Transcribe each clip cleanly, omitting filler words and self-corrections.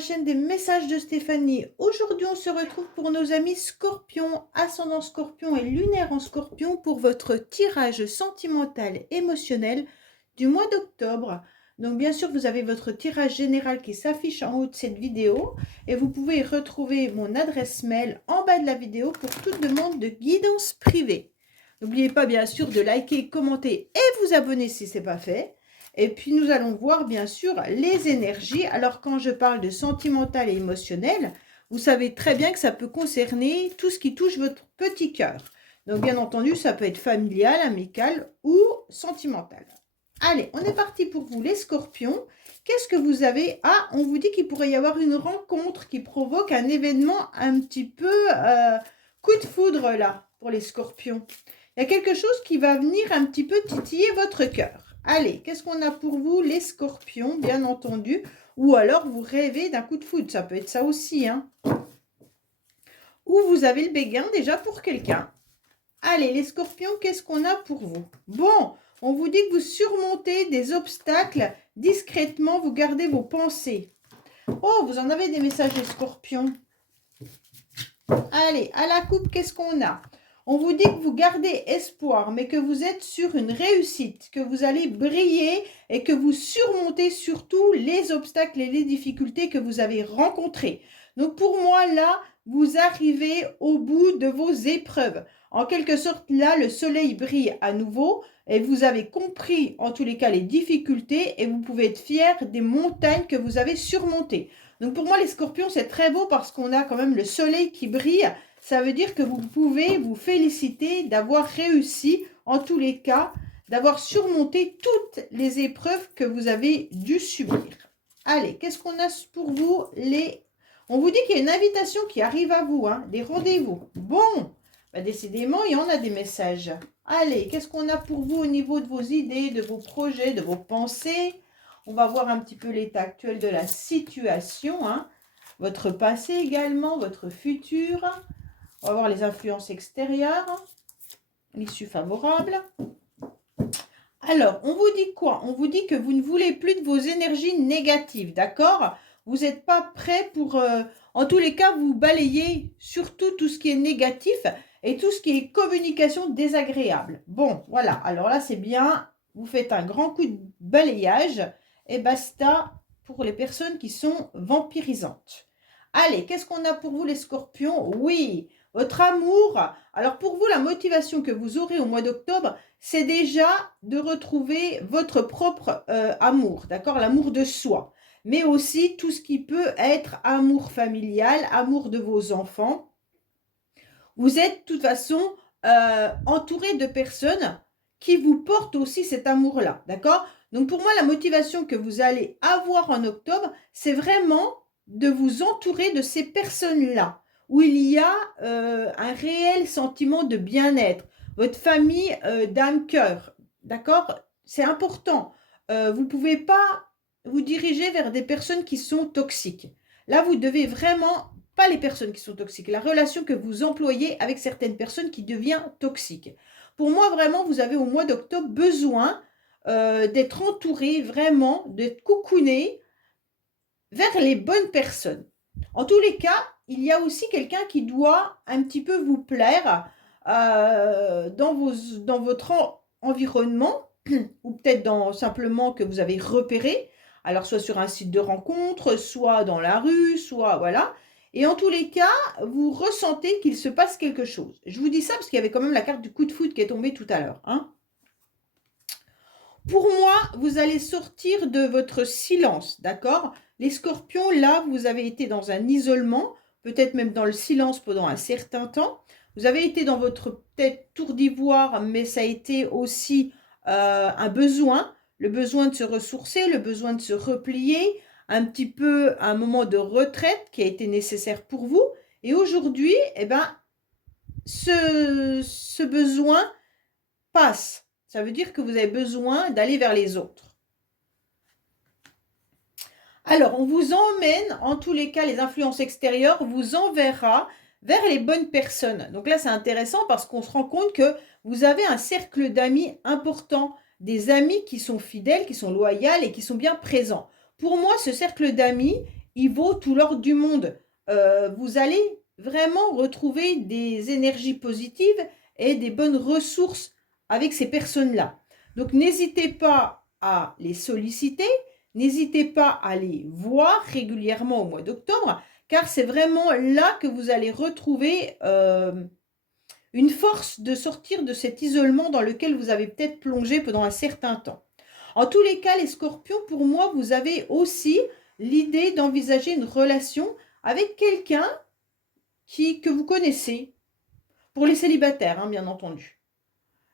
la chaîne des messages de Stéphanie. Aujourd'hui, on se retrouve pour nos amis Scorpion, ascendant Scorpion et lunaire en Scorpion pour votre tirage sentimental émotionnel du mois d'octobre. Donc bien sûr, vous avez votre tirage général qui s'affiche en haut de cette vidéo et vous pouvez retrouver mon adresse mail en bas de la vidéo pour toute demande de guidance privée. N'oubliez pas bien sûr de liker, commenter et vous abonner si ce n'est pas fait. Et puis, nous allons voir, bien sûr, les énergies. Alors, quand je parle de sentimental et émotionnel, vous savez très bien que ça peut concerner tout ce qui touche votre petit cœur. Donc, bien entendu, ça peut être familial, amical ou sentimental. Allez, on est parti pour vous, les scorpions. Qu'est-ce que vous avez? Ah, on vous dit qu'il pourrait y avoir une rencontre qui provoque un événement un petit peu coup de foudre, là, pour les scorpions. Il y a quelque chose qui va venir un petit peu titiller votre cœur. Allez, qu'est-ce qu'on a pour vous, les scorpions, bien entendu. Ou alors, vous rêvez d'un coup de foudre. Ça peut être ça aussi, hein. Ou vous avez le béguin déjà pour quelqu'un. Allez, les scorpions, qu'est-ce qu'on a pour vous? Bon, on vous dit que vous surmontez des obstacles discrètement. Vous gardez vos pensées. Oh, vous en avez des messages, les scorpions. Allez, à la coupe, qu'est-ce qu'on a? On vous dit que vous gardez espoir, mais que vous êtes sur une réussite, que vous allez briller et que vous surmontez surtout les obstacles et les difficultés que vous avez rencontrés. Donc pour moi, là, vous arrivez au bout de vos épreuves. En quelque sorte, là, le soleil brille à nouveau et vous avez compris, en tous les cas, les difficultés et vous pouvez être fiers des montagnes que vous avez surmontées. Donc pour moi, les scorpions, c'est très beau parce qu'on a quand même le soleil qui brille. Ça veut dire que vous pouvez vous féliciter d'avoir réussi, en tous les cas, d'avoir surmonté toutes les épreuves que vous avez dû subir. Allez, qu'est-ce qu'on a pour vous? On vous dit qu'il y a une invitation qui arrive à vous, hein, des rendez-vous. Bon, bah décidément, il y en a des messages. Allez, qu'est-ce qu'on a pour vous au niveau de vos idées, de vos projets, de vos pensées? On va voir un petit peu l'état actuel de la situation, hein. Votre passé également, votre futur. On va voir les influences extérieures, l'issue favorable. Alors, on vous dit quoi? On vous dit que vous ne voulez plus de vos énergies négatives, d'accord? Vous n'êtes pas prêt pour, en tous les cas, vous balayez surtout tout ce qui est négatif et tout ce qui est communication désagréable. Bon, voilà. Alors là, c'est bien. Vous faites un grand coup de balayage et basta pour les personnes qui sont vampirisantes. Allez, qu'est-ce qu'on a pour vous, les scorpions? Oui, votre amour. Alors pour vous, la motivation que vous aurez au mois d'octobre, c'est déjà de retrouver votre propre amour, d'accord? L'amour de soi, mais aussi tout ce qui peut être amour familial, amour de vos enfants. Vous êtes de toute façon entouré de personnes qui vous portent aussi cet amour-là, d'accord? Donc pour moi, la motivation que vous allez avoir en octobre, c'est vraiment de vous entourer de ces personnes-là, où il y a un réel sentiment de bien-être, votre famille d'âme-cœur, d'accord? C'est important. Vous ne pouvez pas vous diriger vers des personnes qui sont toxiques. Là, vous devez vraiment, pas les personnes qui sont toxiques, la relation que vous employez avec certaines personnes qui devient toxique. Pour moi, vraiment, vous avez au mois d'octobre besoin d'être entouré, vraiment, d'être coucouné vers les bonnes personnes. En tous les cas, il y a aussi quelqu'un qui doit un petit peu vous plaire dans votre environnement ou peut-être simplement que vous avez repéré, alors soit sur un site de rencontre, soit dans la rue, soit voilà. Et en tous les cas, vous ressentez qu'il se passe quelque chose. Je vous dis ça parce qu'il y avait quand même la carte du coup de foudre qui est tombée tout à l'heure, hein. Pour moi, vous allez sortir de votre silence, d'accord? Les scorpions, là, vous avez été dans un isolement, peut-être même dans le silence pendant un certain temps. Vous avez été dans votre peut-être tour d'ivoire, mais ça a été aussi un besoin, le besoin de se ressourcer, le besoin de se replier, un petit peu un moment de retraite qui a été nécessaire pour vous. Et aujourd'hui, eh ben, ce besoin passe. Ça veut dire que vous avez besoin d'aller vers les autres. Alors, on vous emmène, en tous les cas, les influences extérieures vous enverra vers les bonnes personnes. Donc là, c'est intéressant parce qu'on se rend compte que vous avez un cercle d'amis important, des amis qui sont fidèles, qui sont loyaux et qui sont bien présents. Pour moi, ce cercle d'amis, il vaut tout l'or du monde. Vous allez vraiment retrouver des énergies positives et des bonnes ressources avec ces personnes-là. Donc, n'hésitez pas à les solliciter, n'hésitez pas à les voir régulièrement au mois d'octobre, car c'est vraiment là que vous allez retrouver une force de sortir de cet isolement dans lequel vous avez peut-être plongé pendant un certain temps. En tous les cas, les scorpions, pour moi, vous avez aussi l'idée d'envisager une relation avec quelqu'un que vous connaissez. Pour les célibataires, hein, bien entendu.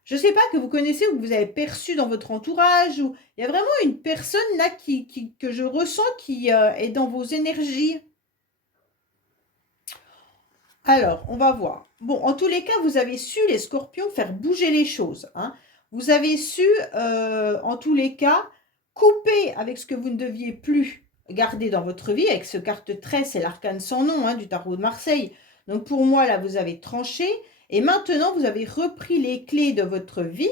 Je ne sais pas, que vous connaissez ou que vous avez perçu dans votre entourage. Ou il y a vraiment une personne là que je ressens qui est dans vos énergies. Alors, on va voir. Bon, en tous les cas, vous avez su, les scorpions, faire bouger les choses. Hein. Vous avez su, en tous les cas, couper avec ce que vous ne deviez plus garder dans votre vie, avec ce carte 13, c'est l'arcane sans nom, hein, du tarot de Marseille. Donc pour moi, là, vous avez tranché. Et maintenant, vous avez repris les clés de votre vie,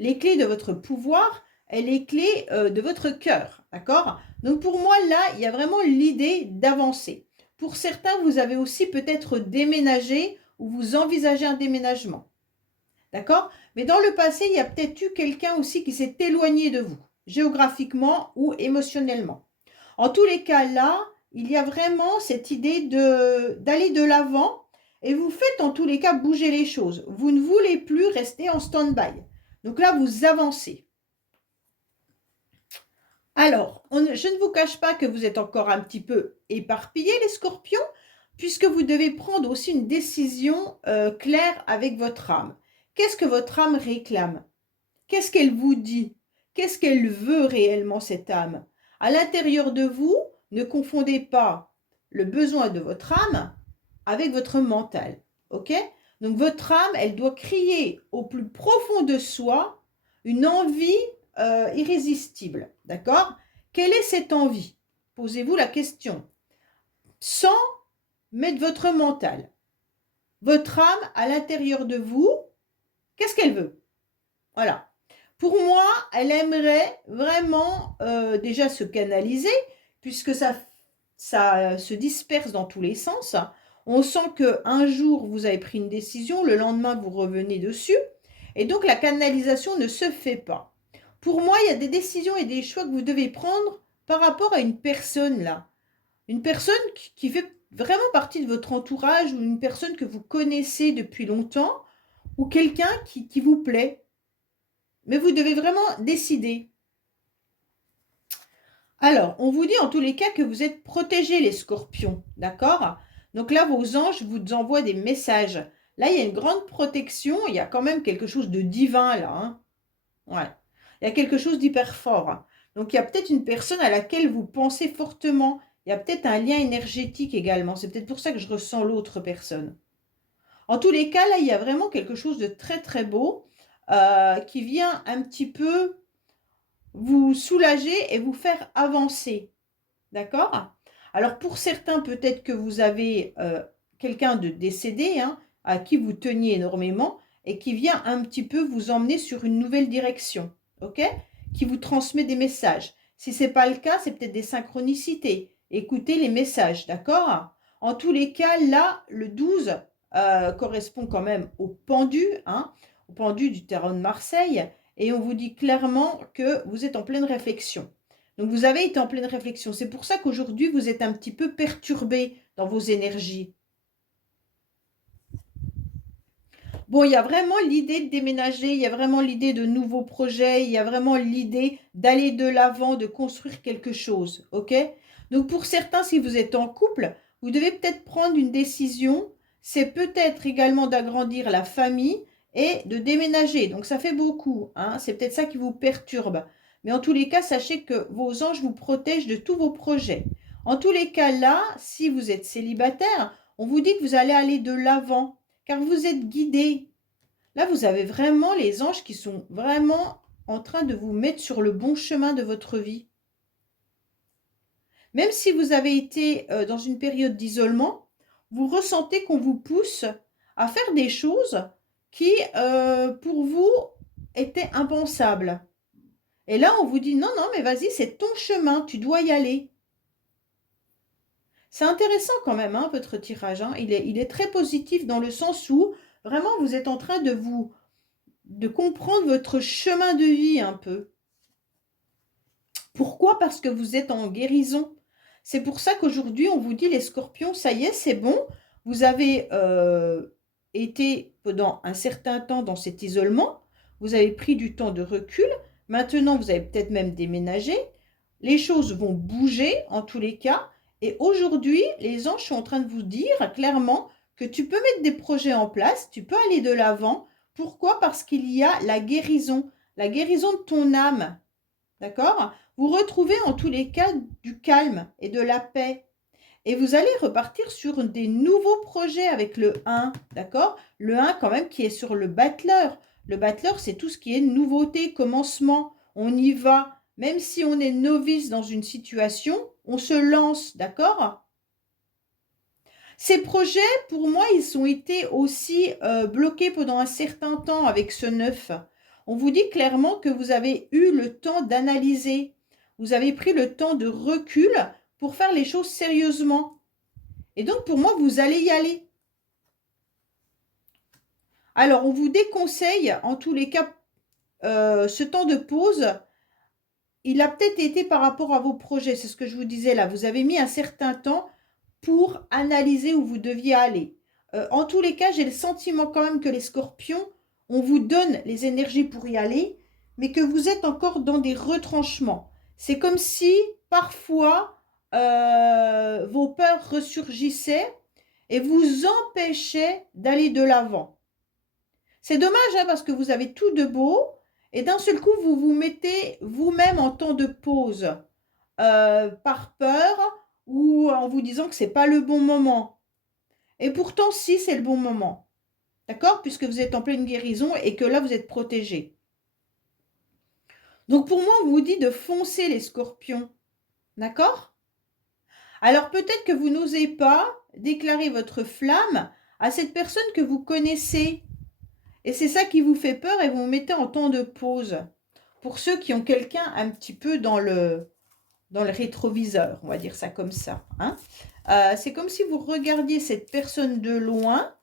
les clés de votre pouvoir et les clés de votre cœur. D'accord? Donc pour moi, là, il y a vraiment l'idée d'avancer. Pour certains, vous avez aussi peut-être déménagé ou vous envisagez un déménagement. D'accord? Mais dans le passé, il y a peut-être eu quelqu'un aussi qui s'est éloigné de vous, géographiquement ou émotionnellement. En tous les cas, là, il y a vraiment cette idée d'aller de l'avant et vous faites en tous les cas bouger les choses. Vous ne voulez plus rester en stand-by. Donc là, vous avancez. Alors, je ne vous cache pas que vous êtes encore un petit peu éparpillés, les scorpions, puisque vous devez prendre aussi une décision claire avec votre âme. Qu'est-ce que votre âme réclame? Qu'est-ce qu'elle vous dit? Qu'est-ce qu'elle veut réellement, cette âme? À l'intérieur de vous, ne confondez pas le besoin de votre âme avec votre mental. Ok? Donc votre âme, elle doit crier au plus profond de soi une envie irrésistible. D'accord? Quelle est cette envie? Posez-vous la question. Sans mettre votre mental. Votre âme, à l'intérieur de vous, qu'est-ce qu'elle veut? Voilà. Pour moi, elle aimerait vraiment déjà se canaliser, puisque ça se disperse dans tous les sens. On sent qu'un jour, vous avez pris une décision, le lendemain, vous revenez dessus. Et donc, la canalisation ne se fait pas. Pour moi, il y a des décisions et des choix que vous devez prendre par rapport à une personne là. Une personne qui fait vraiment partie de votre entourage ou une personne que vous connaissez depuis longtemps ou quelqu'un qui vous plaît. Mais vous devez vraiment décider. Alors, on vous dit en tous les cas que vous êtes protégés, les scorpions, d'accord? Donc là, vos anges vous envoient des messages. Là, il y a une grande protection, il y a quand même quelque chose de divin là. Hein. Ouais. Il y a quelque chose d'hyper fort. Hein. Donc, il y a peut-être une personne à laquelle vous pensez fortement. Il y a peut-être un lien énergétique également. C'est peut-être pour ça que je ressens l'autre personne. En tous les cas, là, il y a vraiment quelque chose de très, très beau qui vient un petit peu vous soulager et vous faire avancer. D'accord? Alors, pour certains, peut-être que vous avez quelqu'un de décédé, hein, à qui vous teniez énormément, et qui vient un petit peu vous emmener sur une nouvelle direction. OK? Qui vous transmet des messages. Si ce n'est pas le cas, c'est peut-être des synchronicités. Écoutez les messages, d'accord? En tous les cas, là, le 12 correspond quand même au pendu, hein, au pendu du terrain de Marseille, et on vous dit clairement que vous êtes en pleine réflexion. Donc, vous avez été en pleine réflexion. C'est pour ça qu'aujourd'hui, vous êtes un petit peu perturbé dans vos énergies. Bon, il y a vraiment l'idée de déménager, il y a vraiment l'idée de nouveaux projets, il y a vraiment l'idée d'aller de l'avant, de construire quelque chose, ok? Donc, pour certains, si vous êtes en couple, vous devez peut-être prendre une décision. C'est peut-être également d'agrandir la famille et de déménager. Donc, ça fait beaucoup, hein? C'est peut-être ça qui vous perturbe. Mais en tous les cas, sachez que vos anges vous protègent de tous vos projets. En tous les cas, là, si vous êtes célibataire, on vous dit que vous allez aller de l'avant, car vous êtes guidé. Là, vous avez vraiment les anges qui sont vraiment en train de vous mettre sur le bon chemin de votre vie. Même si vous avez été dans une période d'isolement, vous ressentez qu'on vous pousse à faire des choses qui, pour vous, étaient impensables. Et là, on vous dit, non, non, mais vas-y, c'est ton chemin, tu dois y aller. C'est intéressant quand même, hein, votre tirage. Hein. Il est très positif dans le sens où vraiment vous êtes en train de comprendre votre chemin de vie un peu. Pourquoi? Parce que vous êtes en guérison. C'est pour ça qu'aujourd'hui, on vous dit, les scorpions, ça y est, c'est bon. Vous avez été pendant un certain temps dans cet isolement. Vous avez pris du temps de recul. Maintenant, vous avez peut-être même déménagé. Les choses vont bouger en tous les cas. Et aujourd'hui, les anges sont en train de vous dire clairement que tu peux mettre des projets en place, tu peux aller de l'avant. Pourquoi? Parce qu'il y a la guérison de ton âme. D'accord? Vous retrouvez en tous les cas du calme et de la paix. Et vous allez repartir sur des nouveaux projets avec le 1, d'accord? Le 1 quand même qui est sur le battleur. Le battleur, c'est tout ce qui est nouveauté, commencement. On y va. Même si on est novice dans une situation, on se lance, d'accord? Ces projets, pour moi, ils ont été aussi bloqués pendant un certain temps avec ce 9. On vous dit clairement que vous avez eu le temps d'analyser. Vous avez pris le temps de recul pour faire les choses sérieusement. Et donc, pour moi, vous allez y aller. Alors, on vous déconseille, en tous les cas, ce temps de pause, il a peut-être été par rapport à vos projets. C'est ce que je vous disais là. Vous avez mis un certain temps pour analyser où vous deviez aller. En tous les cas, j'ai le sentiment quand même que les scorpions, on vous donne les énergies pour y aller, mais que vous êtes encore dans des retranchements. C'est comme si parfois vos peurs ressurgissaient et vous empêchaient d'aller de l'avant. C'est dommage hein, parce que vous avez tout de beau et d'un seul coup, vous vous mettez vous-même en temps de pause par peur ou en vous disant que ce n'est pas le bon moment. Et pourtant, si, c'est le bon moment. D'accord? Puisque vous êtes en pleine guérison et que là, vous êtes protégé. Donc, pour moi, on vous dit de foncer les scorpions. D'accord? Alors, peut-être que vous n'osez pas déclarer votre flamme à cette personne que vous connaissez. Et c'est ça qui vous fait peur et vous vous mettez en temps de pause. Pour ceux qui ont quelqu'un un petit peu dans le rétroviseur, on va dire ça comme ça. Hein. C'est comme si vous regardiez cette personne de loin,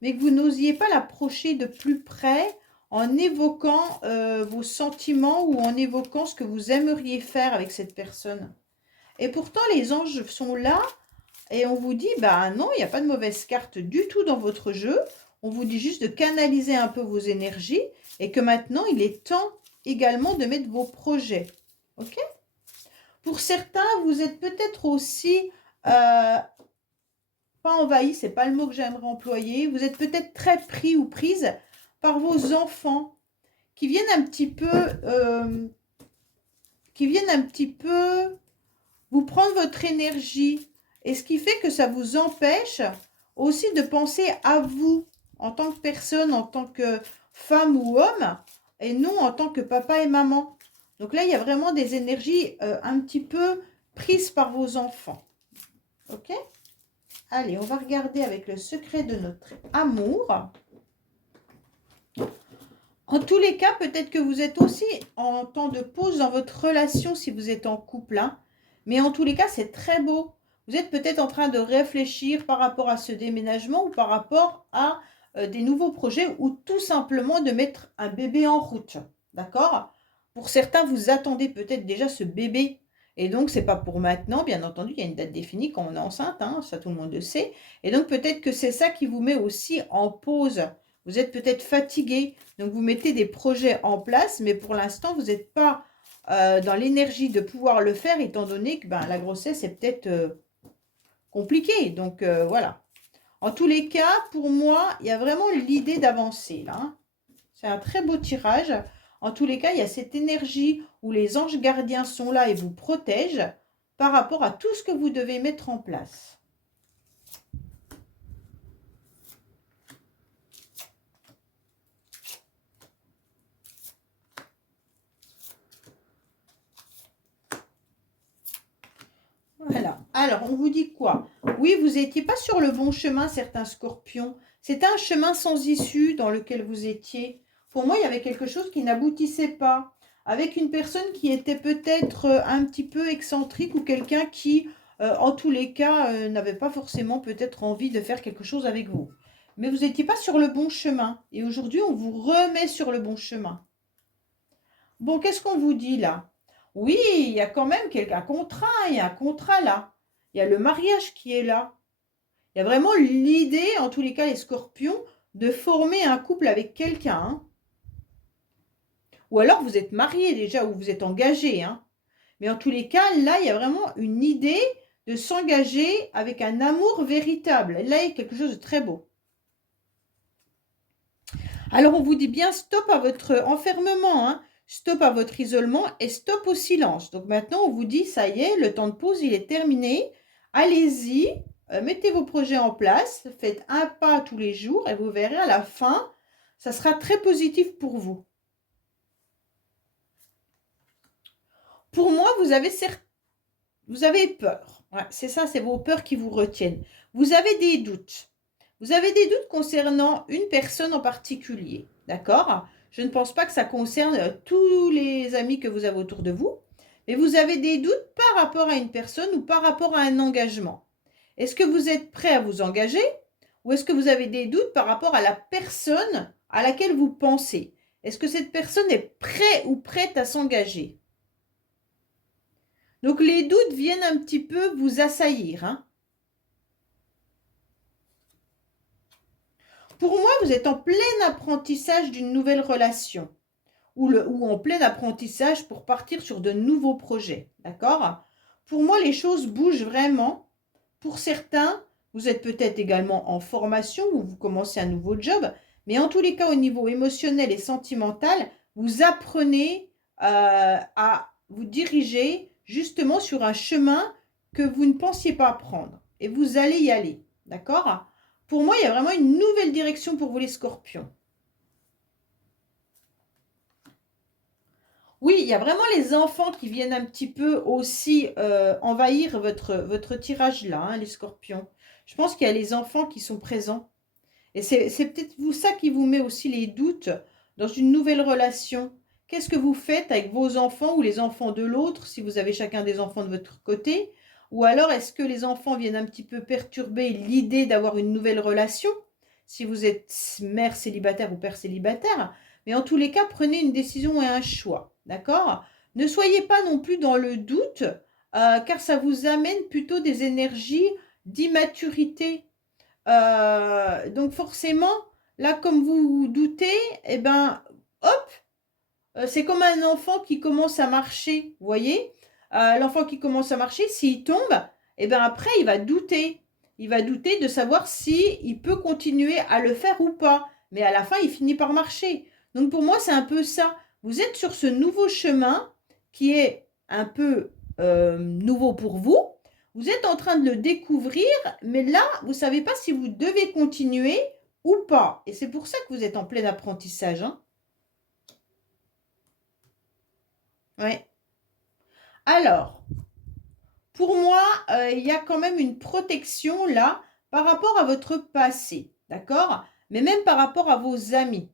mais que vous n'osiez pas l'approcher de plus près en évoquant vos sentiments ou en évoquant ce que vous aimeriez faire avec cette personne. Et pourtant, les anges sont là et on vous dit, bah non, il n'y a pas de mauvaise carte du tout dans votre jeu. On vous dit juste de canaliser un peu vos énergies et que maintenant, il est temps également de mettre vos projets. Ok ? Pour certains, vous êtes peut-être aussi, pas envahi, c'est pas le mot que j'aimerais employer, vous êtes peut-être très pris ou prise par vos enfants qui viennent un petit peu vous prendre votre énergie. Et ce qui fait que ça vous empêche aussi de penser à vous en tant que personne, en tant que femme ou homme, et non en tant que papa et maman. Donc là, il y a vraiment des énergies un petit peu prises par vos enfants. Ok? Allez, on va regarder avec le secret de notre amour. En tous les cas, peut-être que vous êtes aussi en temps de pause dans votre relation si vous êtes en couple. Hein. Mais en tous les cas, c'est très beau. Vous êtes peut-être en train de réfléchir par rapport à ce déménagement ou par rapport à des nouveaux projets ou tout simplement de mettre un bébé en route. D'accord? Pour certains, vous attendez peut-être déjà ce bébé. Et donc, ce n'est pas pour maintenant. Bien entendu, il y a une date définie quand on est enceinte. Hein, ça, tout le monde le sait. Et donc, peut-être que c'est ça qui vous met aussi en pause. Vous êtes peut-être fatigué. Donc, vous mettez des projets en place. Mais pour l'instant, vous n'êtes pas dans l'énergie de pouvoir le faire, étant donné que la grossesse est peut-être compliquée. Donc, voilà. En tous les cas, pour moi, il y a vraiment l'idée d'avancer. Là, hein. C'est un très beau tirage. En tous les cas, il y a cette énergie où les anges gardiens sont là et vous protègent par rapport à tout ce que vous devez mettre en place. Voilà. Alors, on vous dit quoi? Oui, vous n'étiez pas sur le bon chemin, certains scorpions. C'était un chemin sans issue dans lequel vous étiez. Pour moi, il y avait quelque chose qui n'aboutissait pas. Avec une personne qui était peut-être un petit peu excentrique ou quelqu'un qui en tous les cas, n'avaient pas forcément peut-être envie de faire quelque chose avec vous. Mais vous n'étiez pas sur le bon chemin. Et aujourd'hui, on vous remet sur le bon chemin. Bon, qu'est-ce qu'on vous dit là? Oui, il y a quand même un contrat, il y a un contrat là. Il y a le mariage qui est là. Il y a vraiment l'idée, en tous les cas, les scorpions, de former un couple avec quelqu'un. Hein. Ou alors vous êtes marié déjà, ou vous êtes engagé. Hein. Mais en tous les cas, là, il y a vraiment une idée de s'engager avec un amour véritable. Là, il y a quelque chose de très beau. Alors, on vous dit bien stop à votre enfermement, hein. Stop à votre isolement et stop au silence. Donc maintenant, on vous dit, ça y est, le temps de pause, il est terminé. Allez-y, mettez vos projets en place, faites un pas tous les jours et vous verrez à la fin, ça sera très positif pour vous. Pour moi, vous avez peur. Ouais, c'est ça, c'est vos peurs qui vous retiennent. Vous avez des doutes. Vous avez des doutes concernant une personne en particulier. D'accord? Je ne pense pas que ça concerne tous les amis que vous avez autour de vous. Mais vous avez des doutes par rapport à une personne ou par rapport à un engagement. Est-ce que vous êtes prêt à vous engager? Ou est-ce que vous avez des doutes par rapport à la personne à laquelle vous pensez? Est-ce que cette personne est prête ou prête à s'engager? Donc les doutes viennent un petit peu vous assaillir. Hein. Pour moi, vous êtes en plein apprentissage d'une nouvelle relation ou en plein apprentissage pour partir sur de nouveaux projets. D'accord? Pour moi, les choses bougent vraiment. Pour certains, vous êtes peut-être également en formation ou vous commencez un nouveau job, mais en tous les cas, au niveau émotionnel et sentimental, vous apprenez à vous diriger justement sur un chemin que vous ne pensiez pas prendre. Et vous allez y aller. D'accord? Pour moi, il y a vraiment une nouvelle direction pour vous les scorpions. Oui, il y a vraiment les enfants qui viennent un petit peu aussi envahir votre tirage là, hein, les scorpions. Je pense qu'il y a les enfants qui sont présents. Et c'est peut-être ça qui vous met aussi les doutes dans une nouvelle relation. Qu'est-ce que vous faites avec vos enfants ou les enfants de l'autre, si vous avez chacun des enfants de votre côté? Ou alors est-ce que les enfants viennent un petit peu perturber l'idée d'avoir une nouvelle relation, si vous êtes mère célibataire ou père célibataire? Mais en tous les cas, prenez une décision et un choix, d'accord? Ne soyez pas non plus dans le doute, car ça vous amène plutôt des énergies d'immaturité. Donc forcément, là, comme vous vous doutez, eh ben, hop, c'est comme un enfant qui commence à marcher, vous voyez? L'enfant qui commence à marcher, s'il tombe, eh ben après, il va douter. Il va douter de savoir si il peut continuer à le faire ou pas. Mais à la fin, il finit par marcher. Donc pour moi, c'est un peu ça. Vous êtes sur ce nouveau chemin qui est un peu nouveau pour vous. Vous êtes en train de le découvrir, mais là, vous ne savez pas si vous devez continuer ou pas. Et c'est pour ça que vous êtes en plein apprentissage. Hein. Ouais. Alors, pour moi, il y a quand même une protection là par rapport à votre passé, d'accord? Mais même par rapport à vos amis.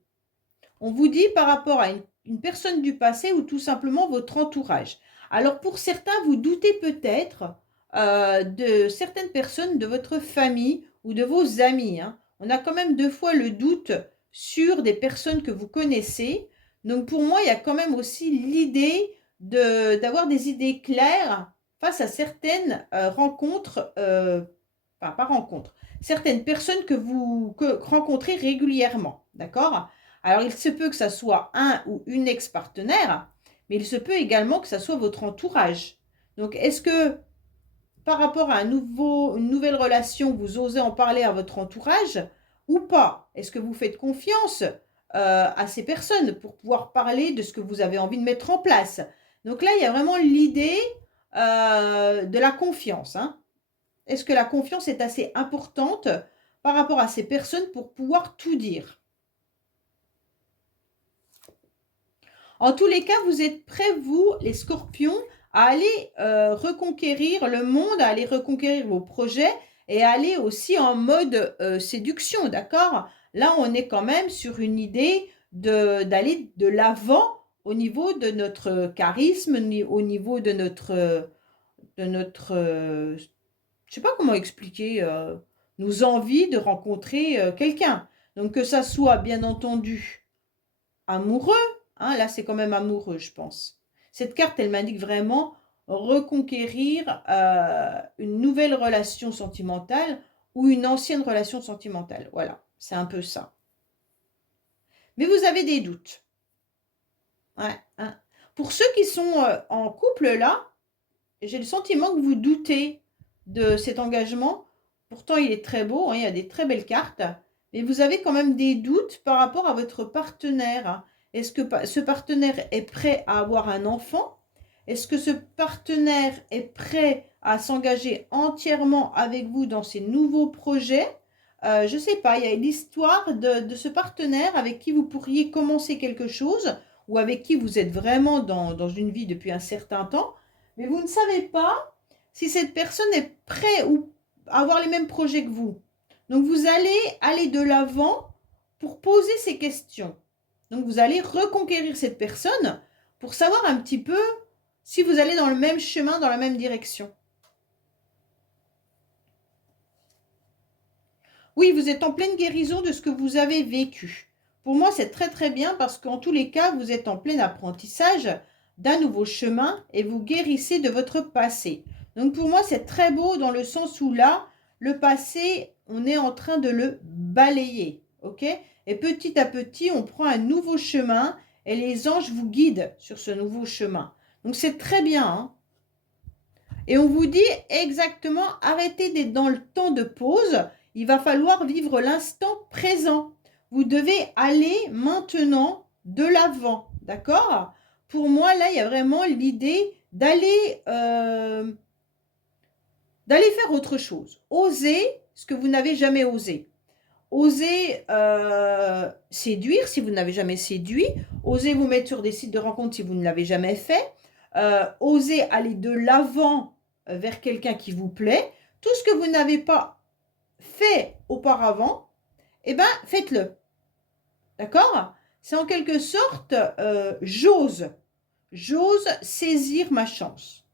On vous dit par rapport à une personne du passé ou tout simplement votre entourage. Alors pour certains, vous doutez peut-être de certaines personnes de votre famille ou de vos amis. Hein. On a quand même deux fois le doute sur des personnes que vous connaissez. Donc pour moi, il y a quand même aussi l'idée d'avoir des idées claires face à certaines rencontres, enfin pas rencontres, certaines personnes que vous rencontrez régulièrement. D'accord? Alors, il se peut que ça soit un ou une ex-partenaire, mais il se peut également que ça soit votre entourage. Donc, est-ce que par rapport à une nouvelle relation, vous osez en parler à votre entourage ou pas? Est-ce que vous faites confiance à ces personnes pour pouvoir parler de ce que vous avez envie de mettre en place? Donc là, il y a vraiment l'idée de la confiance. Hein. Est-ce que la confiance est assez importante par rapport à ces personnes pour pouvoir tout dire? En tous les cas, vous êtes prêts, vous, les scorpions, à aller reconquérir le monde, à aller reconquérir vos projets et à aller aussi en mode séduction, d'accord? Là, on est quand même sur une idée d'aller de l'avant au niveau de notre charisme, au niveau de notre je sais pas comment expliquer nos envies de rencontrer quelqu'un. Donc que ça soit bien entendu amoureux, hein, là c'est quand même amoureux je pense. Cette carte elle m'indique vraiment reconquérir une nouvelle relation sentimentale ou une ancienne relation sentimentale. Voilà, c'est un peu ça. Mais vous avez des doutes. Ouais, hein. Pour ceux qui sont en couple là, j'ai le sentiment que vous doutez de cet engagement. Pourtant, il est très beau, hein, il y a des très belles cartes. Mais vous avez quand même des doutes par rapport à votre partenaire. Est-ce que ce partenaire est prêt à avoir un enfant? Est-ce que ce partenaire est prêt à s'engager entièrement avec vous dans ces nouveaux projets? Je ne sais pas, il y a l'histoire de ce partenaire avec qui vous pourriez commencer quelque chose ou avec qui vous êtes vraiment dans une vie depuis un certain temps, mais vous ne savez pas si cette personne est prête ou à avoir les mêmes projets que vous. Donc vous allez aller de l'avant pour poser ces questions. Donc vous allez reconquérir cette personne pour savoir un petit peu si vous allez dans le même chemin, dans la même direction. Oui, vous êtes en pleine guérison de ce que vous avez vécu. Pour moi, c'est très très bien parce qu'en tous les cas, vous êtes en plein apprentissage d'un nouveau chemin et vous guérissez de votre passé. Donc pour moi, c'est très beau dans le sens où là, le passé, on est en train de le balayer. Ok? Et petit à petit, on prend un nouveau chemin et les anges vous guident sur ce nouveau chemin. Donc c'est très bien, hein? Et on vous dit exactement, arrêtez d'être dans le temps de pause. Il va falloir vivre l'instant présent. Vous devez aller maintenant de l'avant. D'accord? Pour moi, là, il y a vraiment l'idée d'aller faire autre chose. Oser ce que vous n'avez jamais osé. Osez séduire si vous n'avez jamais séduit. Osez vous mettre sur des sites de rencontres si vous ne l'avez jamais fait. Osez aller de l'avant vers quelqu'un qui vous plaît. Tout ce que vous n'avez pas fait auparavant, eh ben, faites-le. D'accord? C'est en quelque sorte, j'ose saisir ma chance.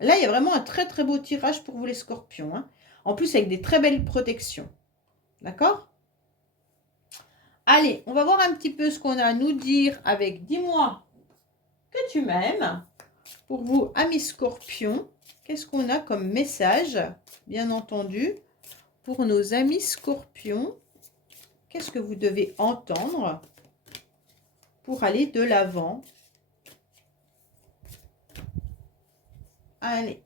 Là, il y a vraiment un très très beau tirage pour vous les scorpions, hein. En plus, avec des très belles protections. D'accord? Allez, on va voir un petit peu ce qu'on a à nous dire avec « Dis-moi que tu m'aimes ». Pour vous, amis scorpions, qu'est-ce qu'on a comme message, bien entendu, pour nos amis scorpions? Qu'est-ce que vous devez entendre pour aller de l'avant? Allez.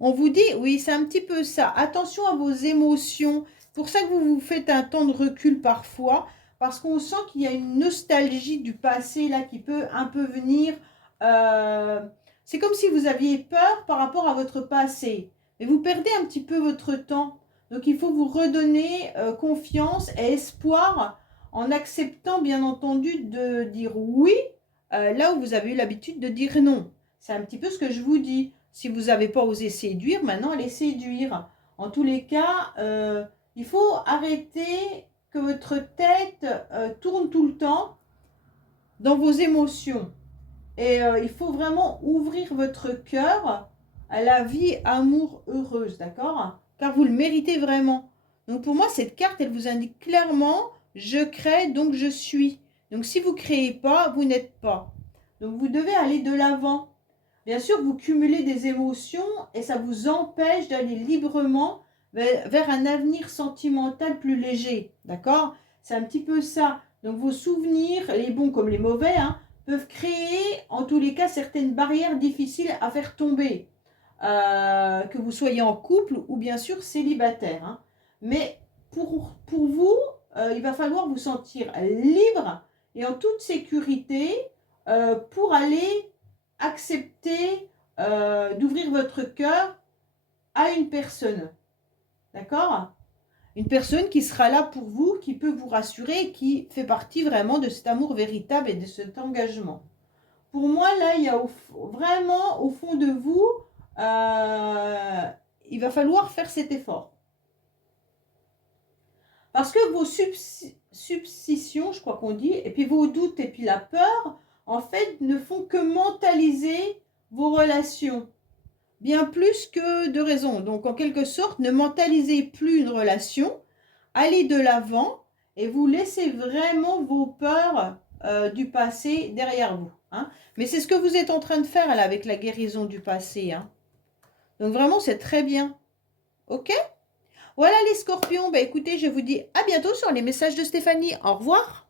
On vous dit, oui, c'est un petit peu ça. Attention à vos émotions. C'est pour ça que vous vous faites un temps de recul parfois, parce qu'on sent qu'il y a une nostalgie du passé là qui peut un peu venir. C'est comme si vous aviez peur par rapport à votre passé. Mais vous perdez un petit peu votre temps. Donc il faut vous redonner confiance et espoir en acceptant bien entendu de dire oui là où vous avez eu l'habitude de dire non. C'est un petit peu ce que je vous dis. Si vous n'avez pas osé séduire, maintenant allez séduire. En tous les cas, il faut arrêter que votre tête tourne tout le temps dans vos émotions. Et il faut vraiment ouvrir votre cœur à la vie amour heureuse, d'accord? Car vous le méritez vraiment. Donc pour moi, cette carte, elle vous indique clairement, je crée, donc je suis. Donc si vous ne créez pas, vous n'êtes pas. Donc vous devez aller de l'avant. Bien sûr, vous cumulez des émotions et ça vous empêche d'aller librement vers un avenir sentimental plus léger, d'accord? C'est un petit peu ça. Donc vos souvenirs, les bons comme les mauvais, hein, peuvent créer en tous les cas certaines barrières difficiles à faire tomber. Que vous soyez en couple ou bien sûr célibataire, hein. Mais pour vous, il va falloir vous sentir libre et en toute sécurité pour aller accepter d'ouvrir votre cœur à une personne. D'accord? Une personne qui sera là pour vous, qui peut vous rassurer, qui fait partie vraiment de cet amour véritable et de cet engagement. Pour moi, là, il y a vraiment au fond de vous, il va falloir faire cet effort. Parce que vos substitutions, je crois qu'on dit, et puis vos doutes et puis la peur, en fait, ne font que mentaliser vos relations. bien plus que de raison. Donc, en quelque sorte, ne mentalisez plus une relation, allez de l'avant et vous laissez vraiment vos peurs du passé derrière vous. Hein. Mais c'est ce que vous êtes en train de faire là, avec la guérison du passé. Hein. Donc, vraiment, c'est très bien. OK? Voilà les scorpions. Bah, écoutez, je vous dis à bientôt sur les messages de Stéphanie. Au revoir.